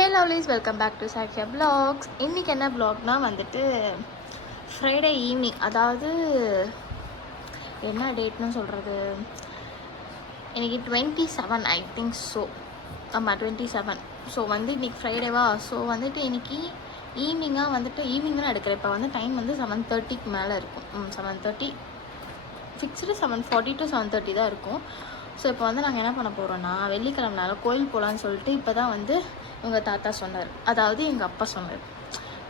Hey lovelies, welcome back to Saksha vlogs. இன்றைக்கி என்ன வ்ளாக்னா வந்துட்டு ஃப்ரைடே ஈவினிங், அதாவது என்ன டேட்னு சொல்கிறது, இன்றைக்கி 27 ஐ திங்க் ஸோ. ஆமாம் 27. ஸோ வந்து இன்றைக்கி ஃப்ரைடேவா, ஸோ வந்துட்டு இன்றைக்கி ஈவினிங்காக வந்துட்டு ஈவினிங் தான் எடுக்கிறேன். இப்போ வந்து டைம் வந்து 7:30க்கு மேலே இருக்கும். 7:30 ஃபிக்ஸ்டு 7:40 to 7:30 தான் இருக்கும். ஸோ இப்போ வந்து நாங்கள் என்ன பண்ண போகிறோன்னா, வெள்ளிக்கிழமனால கோயில் போகலான்னு சொல்லிட்டு இப்போ தான் வந்து எங்கள் தாத்தா சொன்னார், அதாவது எங்கள் அப்பா சொன்னார்,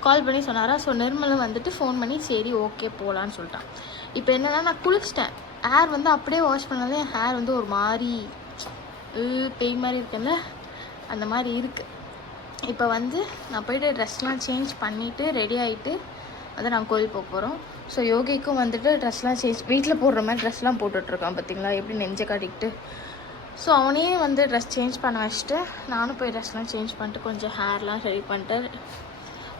கால் பண்ணி சொன்னாரா. ஸோ நிர்மலும் வந்துட்டு ஃபோன் பண்ணி சரி ஓகே போகலான்னு சொல்லிட்டான். இப்போ என்னென்னா, நான் குளிச்சிட்டேன், ஹேர் வந்து அப்படியே வாஷ் பண்ணாலே என் ஹேர் வந்து ஒரு மாதிரி பெயின் மாதிரி இருக்குல்ல, அந்த மாதிரி இருக்குது. இப்போ வந்து நான் போய்ட்டு ட்ரெஸ்லாம் சேஞ்ச் பண்ணிவிட்டு ரெடி ஆகிட்டு வந்து நாங்கள் கோயில் போக போகிறோம். ஸோ யோகிக்கும் வந்துட்டு ட்ரெஸ்லாம் சேஞ்ச், வீட்டில் போடுற மாதிரி ட்ரெஸ்லாம் போட்டுட்ருக்கான் பார்த்தீங்களா, எப்படி நெஞ்சை காட்டிக்கிட்டு. ஸோ அவனையே வந்து ட்ரெஸ் சேஞ்ச் பண்ண வச்சுட்டு நானும் போய் ட்ரெஸ்லாம் சேஞ்ச் பண்ணிட்டு கொஞ்சம் ஹேர்லாம் ரெடி பண்ணிட்டு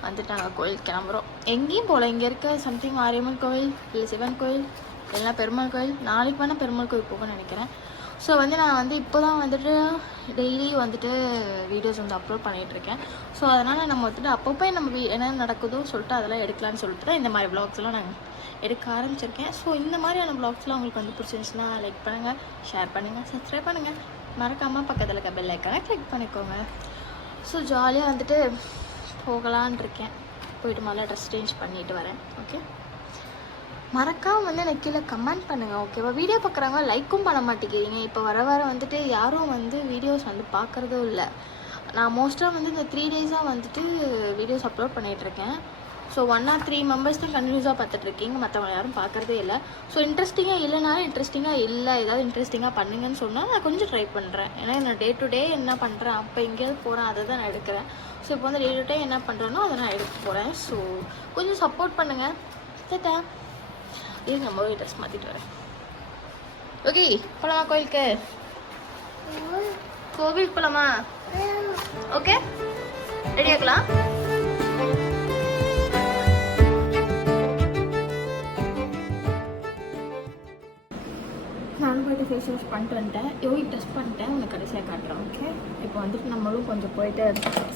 வந்துட்டு நாங்கள் கோயில் கிளம்புறோம். எங்கேயும் போகல, இங்கே இருக்க சம்திங் மாரியம்மன் கோயில், இல்லை சிவன் கோயில், இல்லைனா பெருமாள் கோயில். நாளைக்கு வேணால் பெருமாள் கோயில் போகணும்னு நினைக்கிறேன். ஸோ வந்து நான் வந்து இப்போ தான் வந்துட்டு டெய்லி வந்துட்டு வீடியோஸ் வந்து அப்லோட் பண்ணிகிட்ருக்கேன். ஸோ அதனால் நம்ம வந்துட்டு அப்பப்போ நம்ம என்ன நடக்குதோ சொல்லிட்டு அதெல்லாம் எடுக்கலான்னு சொல்லிட்டு தான் இந்த மாதிரி வ்ளாக்ஸ்லாம் நாங்கள் எடுக்க ஆரம்பிச்சிருக்கேன். ஸோ இந்த மாதிரியான வ்ளாக்ஸ்லாம் உங்களுக்கு வந்து பிடிச்சிருந்துச்சுன்னா லைக் பண்ணுங்கள், ஷேர் பண்ணுங்கள், சப்ஸ்கிரைப் பண்ணுங்கள், மறக்காமல் பக்கத்தில் இருக்க பெல் ஐக்கானை கிளிக் பண்ணிக்கோங்க. ஸோ ஜாலியாக வந்துட்டு போகலான் இருக்கேன். போயிட்டு முதல்ல ட்ரெஸ் சேஞ்ச் பண்ணிட்டு வரேன். ஓகே, மறக்காமல் வந்து எனக்கு கீழே கமெண்ட் பண்ணுங்கள். ஓகேவா, வீடியோ பார்க்குறவங்க லைக்கும் பண்ண மாட்டேங்கிறீங்க. இப்போ வர வர வந்துட்டு யாரும் வந்து வீடியோஸ் வந்து பார்க்குறதும் இல்லை. நான் மோஸ்ட்டாக வந்து இந்த 3 டேஸாக வந்துட்டு வீடியோஸ் அப்லோட் பண்ணிகிட்ருக்கேன். ஸோ 1 or 3 மெம்பர்ஸ் தான் கன்டினியூஸாக பார்த்துட்ருக்கீங்க, மற்றவங்க யாரும் பார்க்குறதே இல்லை. ஸோ இன்ட்ரெஸ்டிங்காக இல்லைனாலும் இன்ட்ரெஸ்டிங்காக இல்லை, ஏதாவது இன்ட்ரெஸ்டிங்காக பண்ணுங்கன்னு சொன்னால் நான் கொஞ்சம் ட்ரை பண்ணுறேன். ஏன்னா நான் டே டு டே என்ன பண்ணுறேன், அப்போ எங்கேயாவது போகிறேன், அதை தான் நான் எடுக்கிறேன். ஸோ இப்போ வந்து டே டு டே என்ன பண்ணுறேனோ அதை நான் எடுக்க போகிறேன். ஸோ கொஞ்சம் சப்போர்ட் பண்ணுங்கள். சேட்டா இருங்க, நம்ம போய் ட்ரெஸ் மாற்றிட்டு வரேன். ஓகே, போகலாமா கோயிலுக்கு? கோவிலுக்கு போகலாமா? ஓகே, ரெடி ஆகலாம். நானும் போய்ட்டு ஃபேஸ் வாஷ் பண்ணிட்டு வந்துட்டேன், யோகி டெஸ்ட் பண்ணிட்டேன், உனக்கு கடைசியாக காட்டுறேன். ஓகே, இப்போ வந்துட்டு நம்மளும் கொஞ்சம் போயிட்டு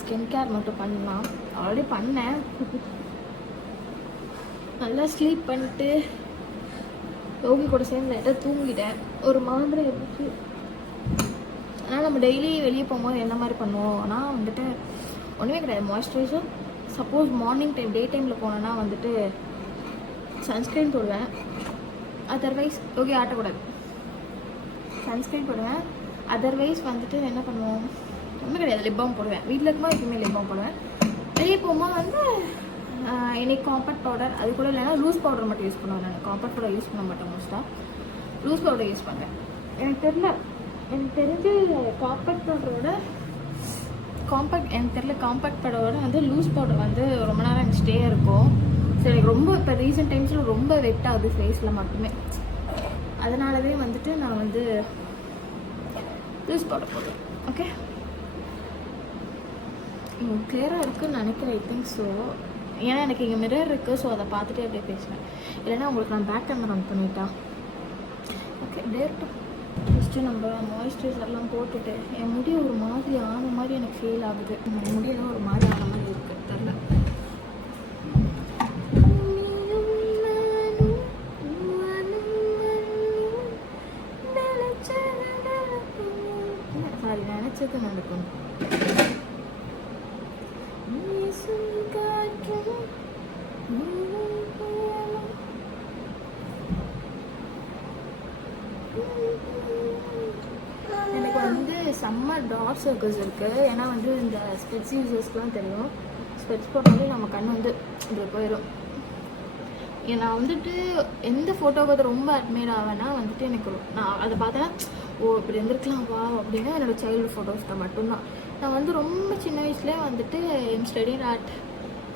ஸ்கின் கேர் மட்டும் பண்ணலாம். ஆல்ரெடி பண்ணேன், நல்லா ஸ்லீப் பண்ணிட்டு யோகி கூட சேர்ந்து லைட்டாக தூங்கிட்டேன், ஒரு மாதிரி இருந்துச்சு. ஆனால் நம்ம டெய்லி வெளியே போகும்போது என்ன மாதிரி பண்ணுவோம், ஆனால் வந்துட்டு ஒன்றுமே கிடையாது. மாய்ஸ்சரைசர், சப்போஸ் மார்னிங் டைம் டே டைமில் போனோன்னா வந்துட்டு சன்ஸ்க்ரீன் போடுவேன். அதர்வைஸ் யோகி ஆட்டக்கூடாது, சன்ஸ்க்ரீன் போடுவேன். அதர்வைஸ் வந்துட்டு என்ன பண்ணுவோம், ஒன்றும் கிடையாது, லிப் பாம் போடுவேன். வீட்டில் இருக்கும்போது எப்பவுமே லிப் பாம் போடுவேன். வெளியே போகும்போது வந்து இன்னைக்கு காம்பேக்ட் பவுடர், அது கூட இல்லைன்னா லூஸ் பவுடர் மட்டும் யூஸ் பண்ணுவேன். நான் காம்பேக்ட் பவுடர் யூஸ் பண்ண மாட்டேன், மோஸ்ட்டாக லூஸ் பவுடர் யூஸ் பண்ணுறேன். எனக்கு தெரிஞ்சு காம்பேக்ட் பவுடரோட காம்பேக்ட் பவுடரோட வந்து லூஸ் பவுடர் வந்து ரொம்ப நேரம் எனக்கு ஸ்டே இருக்கும். ஸோ எனக்கு ரொம்ப இப்போ ரீசெண்ட் டைம்ஸில் ரொம்ப வெட் ஆகுது ஃபேஸில் மட்டுமே. அதனாலவே வந்துட்டு நான் வந்து லூஸ் பவுடர் போடுவேன். ஓகே, கிளியராக இருக்குதுன்னு நினைக்கிறேன், ஐ திங்க் ஸோ. ஏன்னா எனக்கு இங்கே மிரர் இருக்குது, ஸோ அதை பார்த்துட்டே அப்படியே பேசுவேன். இல்லைன்னா உங்களுக்கு நான் பேக் கேமரா ஆன் பண்ணிட்டா. ஓகே, டேரக்டாக ஃபஸ்ட்டு நம்ம மாய்ஸ்சரைசர்லாம் போட்டுட்டு, என் முடி ஒரு மாதிரி ஆன மாதிரி எனக்கு ஃபீல் ஆகுது. என் முடியெல்லாம் ஒரு மாதிரி ஆன மாதிரி இருக்குது, தெரில. சாரி, நினச்சது நடக்கணும். எனக்கு வந்து செம்ம டார்க் சர்க்கிள்ஸ் இருக்குது. ஏன்னா வந்து இந்த ஸ்பெட்ஸ் யூசர்ஸ்க்குலாம் தெரியும், ஸ்பெட்ஸ் போட்டாலே நம்ம கண் வந்து இப்படி போயிடும். நான் வந்துட்டு எந்த ஃபோட்டோவை பார்த்து ரொம்ப அட்மையர் ஆவேன்னா வந்துட்டு எனக்கு நான் அதை பார்த்தேன்னா ஓ இப்படி இருந்திருக்கலாம் வா அப்படின்னா என்னோடய சைல்டு ஃபோட்டோஸ் தான் மட்டும்தான். நான் வந்து ரொம்ப சின்ன வயசுலேயே வந்துட்டு ஸ்டடிங் அட்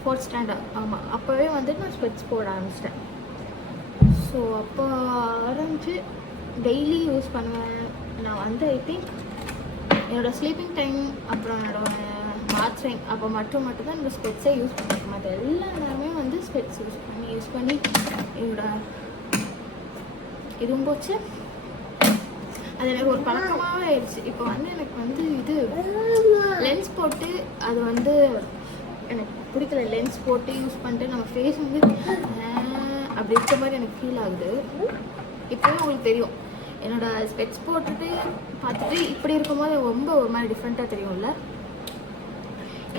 4th standard, ஆமாம், அப்போவே வந்துட்டு நான் ஸ்பெட்ஸ் போட ஆரம்பிச்சிட்டேன். ஸோ அப்போ ஆரம்பித்து டெய்லி யூஸ் பண்ணுவேன். நான் வந்து ஐ திங்க் என்னோடய ஸ்லீப்பிங் டைம் அப்புறம் என்னோடய பாத் டைம் அப்போ மட்டும்தான் இந்த ஸ்பெட்ஸே யூஸ் பண்ணிருக்கேன். மற்ற எல்லா நேரமே வந்து ஸ்பெட்ஸ் யூஸ் பண்ணி என்னோட இதுவும் போச்சு. அது எனக்கு ஒரு பழக்கமாகவே ஆயிடுச்சு. இப்போ வந்து எனக்கு வந்து இது லென்ஸ் போட்டு அது வந்து எனக்கு பிடிக்கல. லென்ஸ் போட்டு யூஸ் பண்ணிட்டு நம்ம ஃபேஸ் வந்து அப்படி இருக்க மாதிரி எனக்கு ஃபீல் ஆகுது. இப்போவே உங்களுக்கு தெரியும், என்னோடய ஸ்பெக்ஸ் போட்டுட்டு பார்த்துட்டு இப்படி இருக்கும்போது ரொம்ப ஒரு மாதிரி டிஃப்ரெண்ட்டாக தெரியும்ல.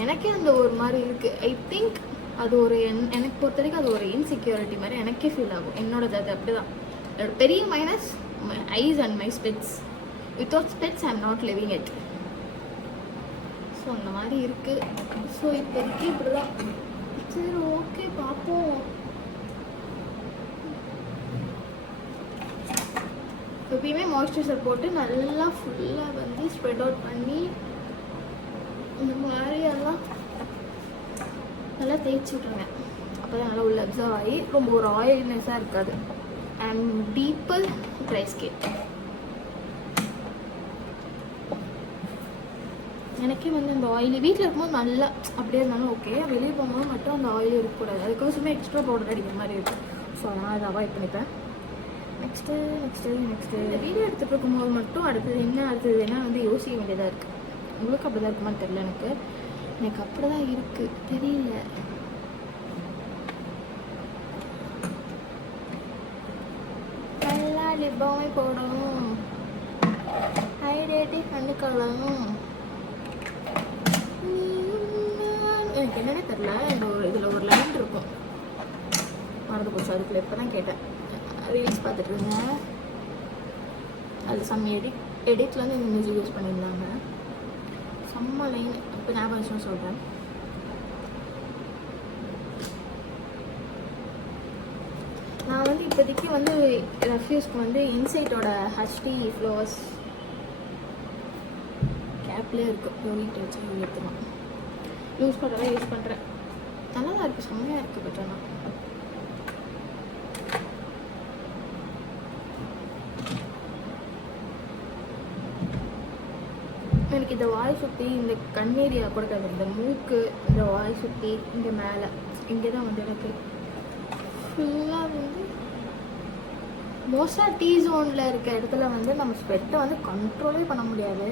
எனக்கே அந்த ஒரு மாதிரி இருக்குது. ஐ திங்க் அது ஒரு எனக்கு பொறுத்த வரைக்கும் அது ஒரு இன்செக்யூரிட்டி மாதிரி எனக்கே ஃபீல் ஆகும். என்னோடது அது அப்படி தான். என்னோட பெரிய minus my ice and my specs. Without specs I am not living it. So அந்த மாதிரி இருக்குது. ஸோ இப்போதைக்கு இப்படி தான். சரி, ஓகே, பார்ப்போம். எப்பயுமே மாய்ஸ்சரைசர் போட்டு நல்லா ஃபுல்லாக வந்து ஸ்ப்ரெட் அவுட் பண்ணி இந்த மாதிரி எல்லாம் நல்லா தேய்ச்சி விட்ருங்க. அப்போ தான் நல்லா உள்ள அப்சர்வ் ஆகி ரொம்ப ஒரு ஆயில்னஸாக இருக்காது. அண்ட் டீப்பல் ட்ரை ஸ்கின். எனக்கே வந்து அந்த ஆயிலி வீட்டில் இருக்கும்போது நல்லா அப்படியே இருந்தாலும் ஓகே, வெளியே போகும்போது மட்டும் அந்த ஆயில் இருக்கக்கூடாது. அதுக்கோசமே எக்ஸ்ட்ரா பவுடர் அடிக்கிற மாதிரி இருக்கும். ஸோ அதனால் அதை அவாய்ட் பண்ணிப்பேன். நெக்ஸ்ட்டு இந்த வீடியோ எடுத்துகிட்டு இருக்கும்போது மட்டும் அடுத்தது என்ன வந்து யோசிக்க வேண்டியதாக இருக்குது. உங்களுக்கு அப்படி தான் இருக்குமான்னு தெரியல. எனக்கு அப்படி தான் இருக்குது, தெரியல. நல்லா லிப்பாமே போடணும், ஹைட்ரேட்டே கண்ணு கலணும். எனக்கு என்னன்னே தெரில. இதில் ஒரு லைன் இருக்கும், மறந்து போச்சு. அதுக்குள்ள இப்போ தான் கேட்டேன். ரீல்ஸ் பார்த்துட்டு இருந்தேன். அது எடிட்டில் வந்து இந்த மியூசிக் யூஸ் பண்ணியிருந்தாங்க. செம்ம லைன். இப்போ ஞாபகம் சொல்கிறேன். நான் வந்து இப்போதைக்கு வந்து ரெஃப்யூஸ்க்கு வந்து இன்சைட்டோட ஹச்டி ஃப்ளோஸ் கேப்லேயே இருக்கும். யூனிட் வச்சு எடுத்துக்கலாம். யூஸ் பண்ணுறேன். நல்லா தான் இருக்குது, செம்மையாக இருக்குது. பட் ஆனால் எனக்கு இந்த வாய் சுற்றி இந்த கண்ணேரியா கொடுக்காது. இந்த மூக்கு, இந்த வாய் சுற்றி, இங்கே மேலே, இங்கே தான் வந்து எனக்கு ஃபுல்லாக வந்து மோஸ்ட்டாக டீ ஜோனில் இருக்க இடத்துல வந்து நம்ம ஸ்வெட்டை வந்து கண்ட்ரோலே பண்ண முடியாது.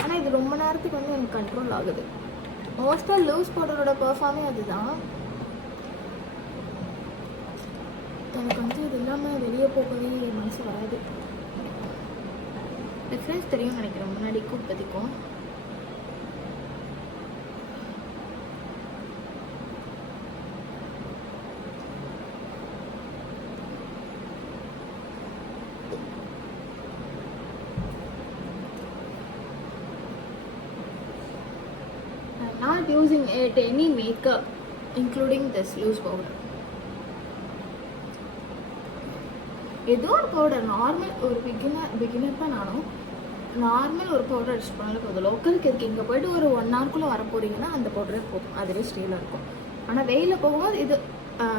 ஆனால் இது ரொம்ப நேரத்துக்கு வந்து எனக்கு கண்ட்ரோல் ஆகுது. மோஸ்ட்டாக லூஸ் பவுடரோட பெர்ஃபார்மே அதுதான். எனக்கு வந்து இது இல்லாமல் வெளியே போகவே மனசு வராது. டிஃப்ரென்ஸ் தெரியும் நினைக்கிறேன் முன்னாடிக்கும் இப்போதைக்கும். I'm not using it any makeup including this loose powder. ஏதோ ஒரு பவுடர் நார்மல், ஒரு பிகினர் தான் நானும். நார்மல் ஒரு பவுடர் அடிச்சு போனாலும் போதும். லோக்கலுக்கு இருக்குது. இங்கே போய்ட்டு ஒரு 1 ஹவர்க்குள்ளே வர போகிறீங்கன்னா அந்த பவுடரே போதும். அதுவே ஸ்டீலாக இருக்கும். ஆனால் வெயிலில் போகும்போது இது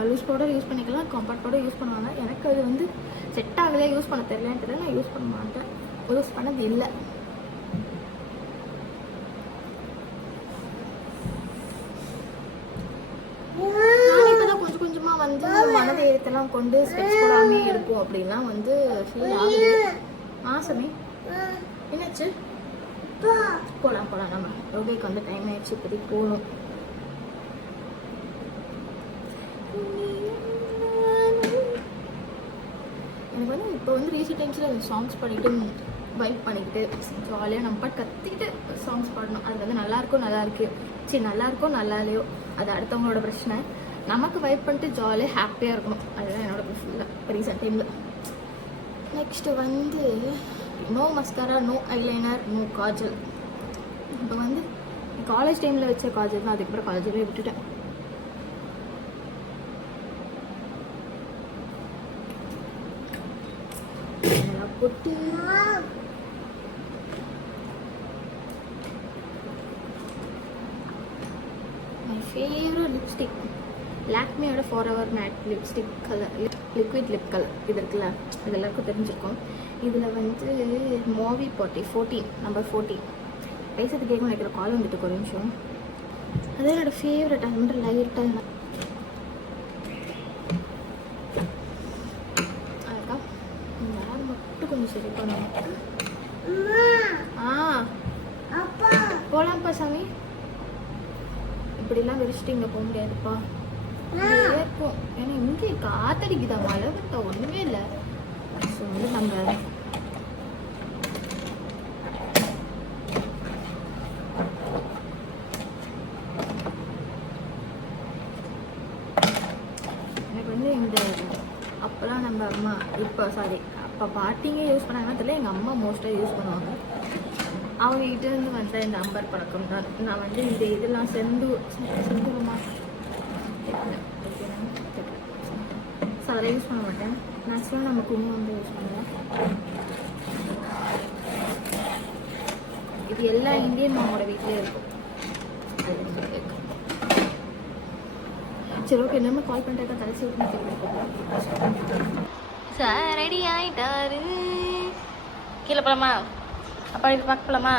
லூஸ் பவுடர் யூஸ் பண்ணிக்கலாம், காம்பேக்ட் பவுடர் யூஸ் பண்ணுவாங்க. எனக்கு அது வந்து செட் ஆகலையே, யூஸ் பண்ண தெரியலன்றது நான் யூஸ் பண்ண மாட்டேன். யூஸ் பண்ணது இல்லை. வந்து மனதைரியத்தெல்லாம் கொண்டு ஸ்பெக்ஸ் போடாமே இருக்கும் அப்படின்லாம் வந்து ஃபீல் ஆகுது. மாசமே என்னாச்சு? போகலாம் நம்ம யோகைக்கு வந்து டைம் ஆயிடுச்சு. இப்போதைக்கு போகணும். எனக்கு வந்து இப்போ வந்து ரீசெண்ட் டைம்ஸில் சாங்ஸ் பாடிட்டு வைப் பண்ணிக்கிட்டு ஜாலியாக நம்ம பாட்டு கற்றுக்கிட்டு சாங்ஸ் பாடணும். அது வந்து நல்லாயிருக்கும் நல்லா இல்லையோ அது அடுத்தவங்களோட பிரச்சனை. நமக்கு வைப் பண்ணிட்டு ஜாலியாக ஹாப்பியாக இருக்கணும். அதுதான் என்னோட ஃபுல்லாக ரீசெண்ட் டைமில். நெக்ஸ்ட்டு வந்து no mascara, no eyeliner, no kajal. இப்போ வந்து காலேஜ் டைமில் வச்ச காஜல் தான். அதுக்கப்புறம் காலேஜிலே விட்டுட்டேன். போட்டு மை ஃபேவரட் லிப்ஸ்டிக் லாக்மியோட forever matte lipstick colour, liquid lip colour. இது இருக்குல்ல, இது எல்லாருக்கும் தெரிஞ்சிருக்கும். இதில் வந்து மூவி 14 நம்பர் 14 பேசுறது கேட்க நினைக்கிற கால் வந்துட்டு ஒரு நிமிஷம். அதே என்னோடய ஃபேவரட். அது மட்டும் லைட்டாக அதுக்கா யார் மட்டும் கொஞ்சம் சரி பண்ணுவோம். போகலாம்ப்பா சாமி. இப்படிலாம் விரிச்சிட்டு இங்கே போக முடியாதுப்பா. இருக்கும் ஏன்னா இங்கே காத்தடிக்குதா, மழை பத்தா ஒன்றுமே இல்லை. ஸோ வந்து நம்ம எனக்கு வந்து இந்த அப்போல்லாம் நம்ம அம்மா இப்போ அப்போ பாட்டிங்க யூஸ் பண்ணாங்கன்னா தெரியல, எங்கள் அம்மா மோஸ்ட்டாக யூஸ் பண்ணுவாங்க. அவங்ககிட்ட இருந்து வந்த இந்த அம்பர் பழக்கம் தான். நான் வந்து இந்த இதெல்லாம் செந்துருமா ஸோ அதை யூஸ் பண்ண மாட்டேன். மேக்ஸிமம் நம்ம குங்குமம் வந்து யூஸ் பண்ணுவேன். இது எல்லா இந்தியன் மாமோட வீட்லேயே இருக்கும். சரி ஓகே, நம்ம கால் பண்ணிட்டா கடைசி விட்டு சார் ரெடி ஆகிட்டாரு. கீழே போகலாமா? அப்பா இது பார்க்க போகலாமா?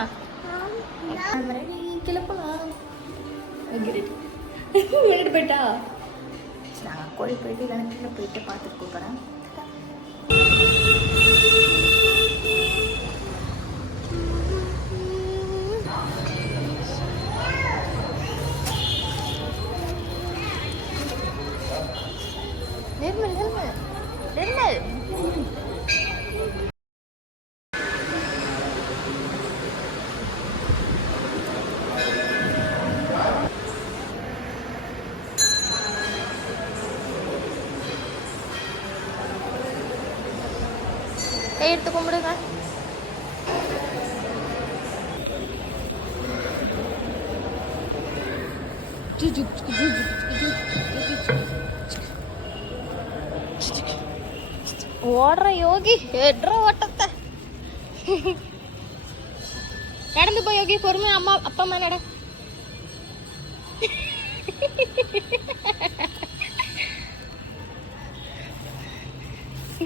ரெடி, கீழே போகலாம். விட்டுட்டு போயிட்டா? நாங்கள் கோயில் போயிட்டு கணக்கில் போயிட்டு பார்த்துட்டு கூப்பிட்றேன். எடுத்து கும்பிடுங்க. ஓடுற யோகி, எட்ற ஓட்டத்தை நடந்து போய் யோகி, பொறுமையா. அம்மா அப்பா அம்மா நட.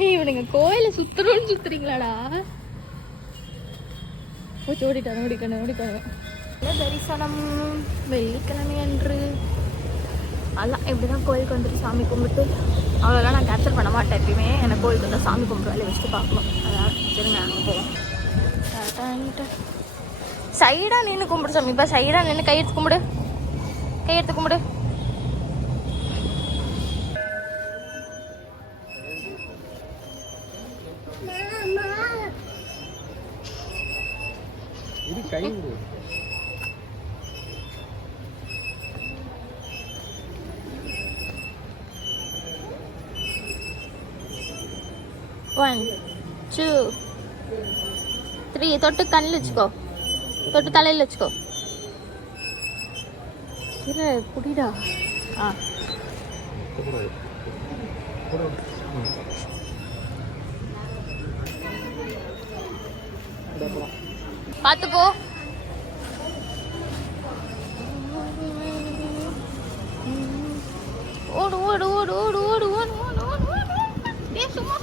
இவனுங்க கோயில சுத்துறோன்னு சுத்துறீங்களாடா? ஓடிட்டாங்க ஓடிக்கணும் ஓடிக்கணும். தரிசனம் வெள்ளிக்கிழமை அன்று அதெல்லாம் இப்படிதான் கோயிலுக்கு வந்துட்டு சாமி கும்பிட்டு அவ்வளோலாம் நான் கேப்சர் பண்ண மாட்டேன் எப்பயுமே. எனக்கு கோயிலுக்கு வந்து சாமி கும்பிட்டு வேலையை வச்சுட்டு பார்க்கணும். அதான் சரிங்க, அங்கே போவோம். சைடாக நின்று கும்பிடு சாமி. இப்போ சைடாக நின்று கையெடுத்து கும்பிடு, கையெடுத்து கும்பிடு. கை 1 2 3 தொட்டு கண்ணில் வச்சுக்கோ, தொட்டு தலையில் வச்சுக்கோ. இல்லை குடிடா. ஆ பார்த்து போ. ஓடு ஓடு ஓடு ஓடு ஓடு ஓடு ஓடு ஓடு ஓடு. சும்மா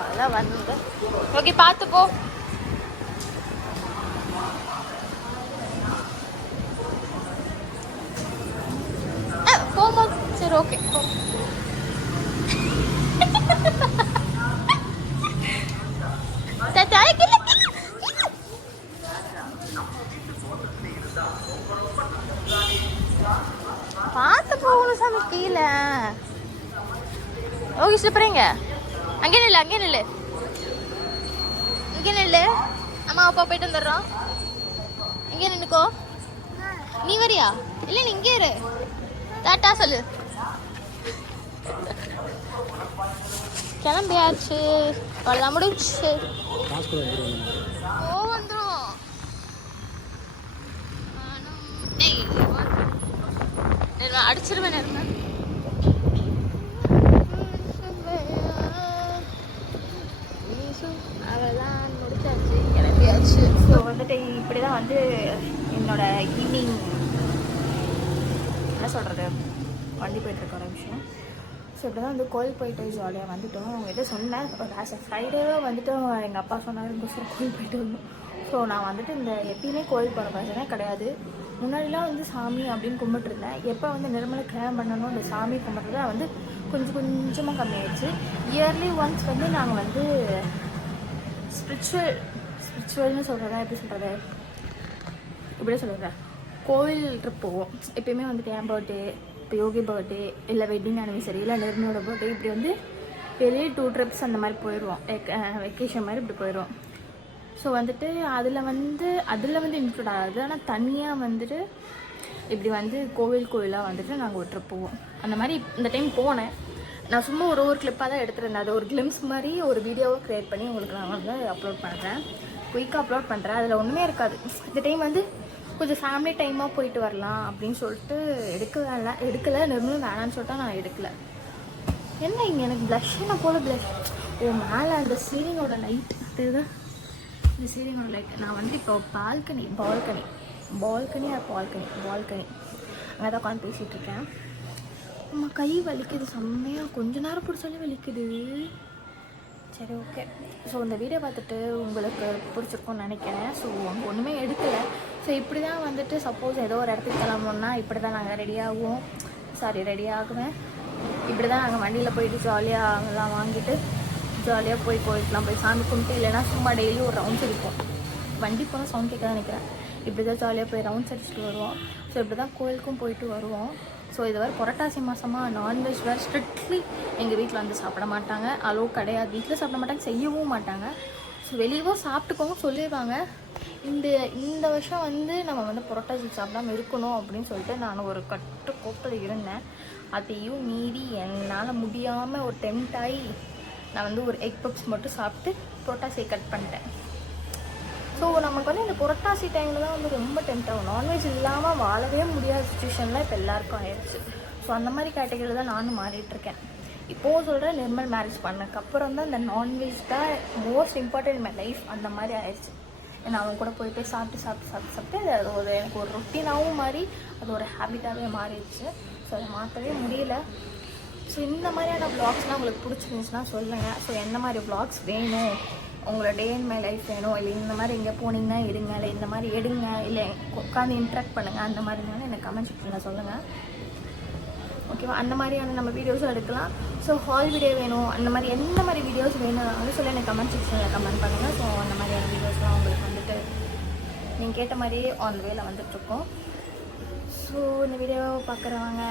அதெல்லாம் வந்து ஓகே, பார்த்து போ. போமா, சரி ஓகே போ. பார்த்து போகணும் சாமி கீழே. ஓகே சூப்பரேங்க. அங்கே நில்லு, அங்கே நில்லு, இங்கே நில்லு. அம்மா அப்பா போயிட்டு வந்துடுறோம். இங்கே நின்னுக்கோ. நீ வரியா? இல்லை நீ இங்கே இரு. டாட்டா சொல்லு. கிளம்பியாச்சு, அவ்வளோதான் முடிச்சு. ஓ வந்துடும். அடிச்சிருவேன் நேரம். அவெல்லாம் முடிச்சாச்சு, கிளம்பியாச்சு. ஸோ வந்துட்டு இப்படி தான் வந்து என்னோட ஈவினிங் என்ன சொல்கிறது வண்டி போயிட்டுருக்க ஒரு விஷயம். ஸோ இப்படி தான் வந்து கோயில் போயிட்டு ஜாலியாக வந்துட்டோம். அவங்ககிட்ட சொன்னேன் ஒரு ஆஸ் அ ஃப்ரைடேவே வந்துட்டு எங்கள் அப்பா சொன்னார் கோயில் போயிட்டு வந்தோம். ஸோ நான் வந்துட்டு இந்த எப்பயுமே கோயில் போகிற பசனே கிடையாது. முன்னாடிலாம் வந்து சாமி அப்படின்னு கும்பிட்டுருந்தேன். எப்போ வந்து நிர்மலை கல்யாணம் பண்ணணும் இந்த சாமி கும்பிட்றத வந்து கொஞ்சம் கொஞ்சமாக கம்மியாயிடுச்சு. இயர்லி ஒன்ஸ் வந்து நாங்கள் வந்து ஸ்பிரிச்சுவல்னு சொல்கிறதா எப்படி சொல்கிறது, இப்படியே சொல்லுறேன், கோவில் ட்ரிப் போவோம் எப்பயுமே வந்துட்டு. என் பர்த்டே, இப்போ யோகி பர்த்டே, இல்லை வெட்டிங் ஆனிவர்சரி, இல்லை நிர்மலோட பர்த்டே, இப்படி வந்து வெளியே 2 ட்ரிப்ஸ் அந்த மாதிரி போயிடுவோம். வெக்கேஷன் மாதிரி இப்படி போயிடுவோம். ஸோ வந்துட்டு அதில் வந்து இன்க்ளூட் ஆகாது. ஆனால் தனியாக வந்துட்டு இப்படி வந்து கோவிலாக வந்துட்டு நாங்கள் ஒரு ட்ரிப் போவோம். அந்த மாதிரி இந்த டைம் போனேன். நான் சும்மா ஒரு கிளிப்பாக தான் எடுத்துருந்தேன். அது ஒரு கிளிம்ஸ் மாதிரி ஒரு வீடியோவை க்ரியேட் பண்ணி உங்களுக்கு நான் வந்து அப்லோட் பண்ணுறேன். குயிக்காக அப்லோட் பண்ணுறேன். அதில் ஒன்றுமே இருக்காது. இந்த டைம் வந்து கொஞ்சம் ஃபேமிலி டைமாக போயிட்டு வரலாம் அப்படின்னு சொல்லிட்டு எடுக்கலை. நிர்மலும் வேணான்னு சொல்லிட்டா நான் எடுக்கலை. என்ன இங்கே எனக்கு ப்ளஷ்ஷுன்னு போல் ப்ளஷ். மேலே அந்த சீலிங்கோட லைட் அதுதான். இந்த சீலிங்கோட லைட். நான் வந்து இப்போ பால்கனி அங்கே தான் உட்காந்து பேசிகிட்ருக்கேன். நம்ம கை வலிக்குது செம்மையாக. கொஞ்ச நேரம் பிடிச்சாலே வலிக்குது. சரி, ஓகே. ஸோ இந்த வீடியோ பார்த்துட்டு உங்களுக்கு பிடிச்சிருக்கும்னு நினைக்கிறேன். ஸோ அங்கே ஒன்றுமே எடுக்கலை. ஸோ இப்படி தான் வந்துட்டு சப்போஸ் ஏதோ ஒரு இடத்துக்கு கிளம்புனா இப்படி தான் நாங்கள் ரெடி ஆகுவேன். இப்படி தான் நாங்கள் வண்டியில் போயிட்டு ஜாலியாக அங்கெல்லாம் வாங்கிட்டு ஜாலியாக போய் கோயிலுக்குலாம் போய் சாமி கும்பிட்டு, இல்லைன்னா சும்மா டெய்லியும் ஒரு ரவுண்ட்ஸ் அடிப்போம். வண்டி போனால் சவுண்ட் கேட்க நினைக்கிறேன். இப்படி தான் ஜாலியாக போய் ரவுண்ட்ஸ் அடிச்சுட்டு வருவோம். ஸோ இப்படி தான் கோயிலுக்கும் போயிட்டு வருவோம். ஸோ இது வேறு புரட்டாசி மாதமாக நான்வெஜ் வேறு ஸ்ட்ரிக்ட்லி எங்கள் வீட்டில் வந்து சாப்பிட மாட்டாங்க. அளவு கிடையாது. வீட்டில் சாப்பிட மாட்டாங்க, செய்யவும் மாட்டாங்க. ஸோ வெளியவும் சாப்பிட்டுக்கோங்க சொல்லிடுவாங்க. இந்த வருஷம் வந்து நம்ம வந்து புரட்டாசி சாப்பிடாமல் இருக்கணும் அப்படின்னு சொல்லிட்டு நான் ஒரு கட்டுக்கோப்பில் இருந்தேன். அதையும் மீறி என்னால் முடியாமல் ஒரு டெம்ட் ஆகி நான் வந்து ஒரு எக் பப்ஸ் மட்டும் சாப்பிட்டு புரட்டாசியை கட் பண்ணிட்டேன். ஸோ நமக்கு வந்து இந்த புரட்டாசி டைமில் தான் வந்து ரொம்ப டெம்ட் ஆகும். நான்வெஜ் இல்லாமல் வாழவே முடியாத சுச்சுவேஷனில் இப்போ எல்லாருக்கும் ஆயிடுச்சு. ஸோ அந்த மாதிரி கேட்டகரியில் தான் நானும் மாறிட்டுருக்கேன். இப்போது சொல்கிறேன், நிர்மல் மேரேஜ் பண்ணதுக்கப்புறம் தான் இந்த நான்வெஜ் தான் most important in my life அந்த மாதிரி ஆயிடுச்சு. ஏன்னா அவங்க கூட போய் சாப்பிட்டு அது ஒரு எனக்கு ஒரு ரொட்டீனாகவும் மாறி அது ஒரு ஹேபிட்டாகவே மாறிடுச்சு. ஸோ அதை மாற்றவே முடியல. ஸோ இந்த மாதிரியான வ்ளாக்ஸ்லாம் உங்களுக்கு பிடிச்சிருந்துச்சுன்னா சொல்லுங்கள். ஸோ எந்த மாதிரி வ்ளாக்ஸ் வேணும், உங்களோட டே இன் மை லைஃப் வேணும், இல்லை இந்த மாதிரி எங்கே போனீங்கன்னா எடுங்க, இல்லை இந்த மாதிரி எடுங்க, இல்லை உட்காந்து இன்ட்ராக்ட் பண்ணுங்கள், அந்த மாதிரினாலும் எனக்கு கமெண்ட் செக்ஷனில் சொல்லுங்கள். ஓகேவா? அந்த மாதிரியான நம்ம வீடியோஸும் எடுக்கலாம். ஸோ ஹால் வீடியோ வேணும், அந்த மாதிரி எந்த மாதிரி வீடியோஸ் வேணும்னாலும் சொல்லி எனக்கு கமெண்ட் செக்ஷனில் கமெண்ட் பண்ணுங்கள். ஸோ அந்த மாதிரியான வீடியோஸ்லாம் உங்களுக்கு வந்துட்டு நீங்கள் கேட்ட மாதிரியே ஆன் வேல வந்துட்டுருக்கோம். ஸோ இந்த வீடியோவை பார்க்குறவங்க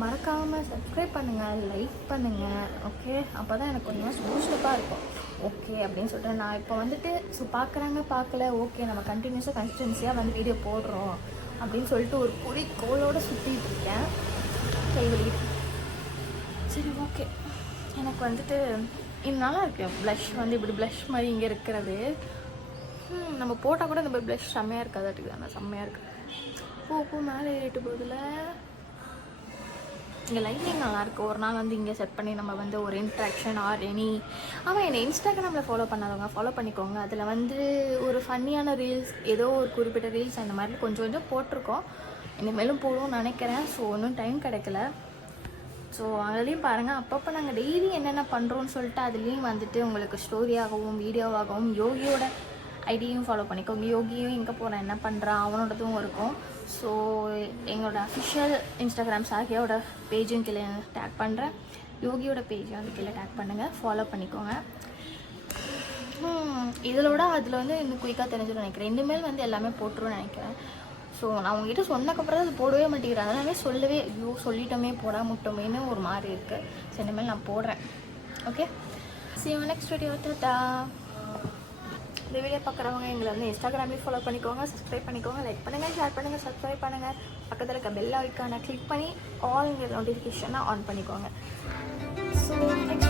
மறக்காமல் சப்ஸ்கிரைப் பண்ணுங்கள், லைக் பண்ணுங்கள். ஓகே, அப்போ தான் எனக்கு கொஞ்சம் சூஸ்டப்பாக இருக்கும். ஓகே அப்படின்னு சொல்லிட்டு நான் இப்போ வந்துட்டு ஸோ பார்க்கல, ஓகே நம்ம கன்சிஸ்டன்சியாக வந்து வீடியோ போடுறோம் அப்படின்னு சொல்லிட்டு ஒரு குறிக்கோளோடு சுற்றிட்டு இருக்கேன். கைவலி. சரி, ஓகே. எனக்கு வந்துட்டு இது நல்லா இருக்கு. ப்ளஷ் வந்து இப்படி ப்ளஷ் மாதிரி இங்கே இருக்கிறது நம்ம போட்டால் கூட இந்த ப்ளஷ் செம்மையாக இருக்காதாட்டுக்கு. ஆனால் செம்மையாக இருக்குது. பூ மேலே ஏறிட்டு போதில் இங்கே லைட்டிங் நல்லாயிருக்கு. ஒரு நாள் வந்து இங்கே செட் பண்ணி நம்ம வந்து ஒரு இன்ட்ராக்ஷன் ஆர் என்னை இன்ஸ்டாகிராமில் ஃபாலோ பண்ணாதவங்க ஃபாலோ பண்ணிக்கோங்க. அதில் வந்து ஒரு ஃபன்னியான ரீல்ஸ், ஏதோ ஒரு குறிப்பிட்ட ரீல்ஸ் அந்த மாதிரி கொஞ்சம் போட்டிருக்கோம். இனிமேலும் போடுவோம்னு நினைக்கிறேன். ஸோ ஒன்றும் டைம் கிடைக்கல. ஸோ அதுலேயும் பாருங்கள், அப்பப்போ நாங்கள் டெய்லி என்னென்ன பண்ணுறோன்னு சொல்லிட்டு அதுலேயும் வந்துட்டு உங்களுக்கு ஸ்டோரியாகவும் வீடியோவாகவும் யோகியோட ஐடியும் ஃபாலோ பண்ணிக்கோங்க. யோகியும் எங்கே போகிறேன், என்ன பண்ணுறான், அவனோடதும் இருக்கும். ஸோ எங்களோட அஃபிஷியல் இன்ஸ்டாகிராம் சாகியாவோட பேஜும் கீழே டேக் பண்ணுறேன். யோகியோட பேஜையும் வந்து கீழே டேக் பண்ணுங்கள், ஃபாலோ பண்ணிக்கோங்க. இதிலோட அதில் வந்து இன்னும் குயிக்காக தெரிஞ்சுன்னு நினைக்கிறேன். இனிமேல் வந்து எல்லாமே போட்டுருன்னு நினைக்கிறேன். ஸோ நான் உங்ககிட்ட சொன்னக்கப்புறம் அது போடவே மாட்டேங்கிறேன். அதனாலே சொல்லிட்டோமே போட முட்டோமேன்னு ஒரு மாதிரி இருக்குது. ஸோ இனிமேல் நான் போடுறேன். Okay, see you next video. Tata. இந்த வீடியோ பார்க்குறவங்க எங்களை வந்து இன்ஸ்டாகிராம்லேயும் ஃபாலோ பண்ணிக்கோங்க, சப்ஸ்கிரைப் பண்ணிக்கோங்க, லைக் பண்ணுங்கள், ஷேர் பண்ணுங்கள், சப்ஸ்கிரைப் பண்ணுங்கள். பக்கத்தில் இருக்க பெல் ஐக்கானை கிளிக் பண்ணி ஆல் நோட்டிஃபிகேஷனை ஆன் பண்ணிக்கோங்க. So next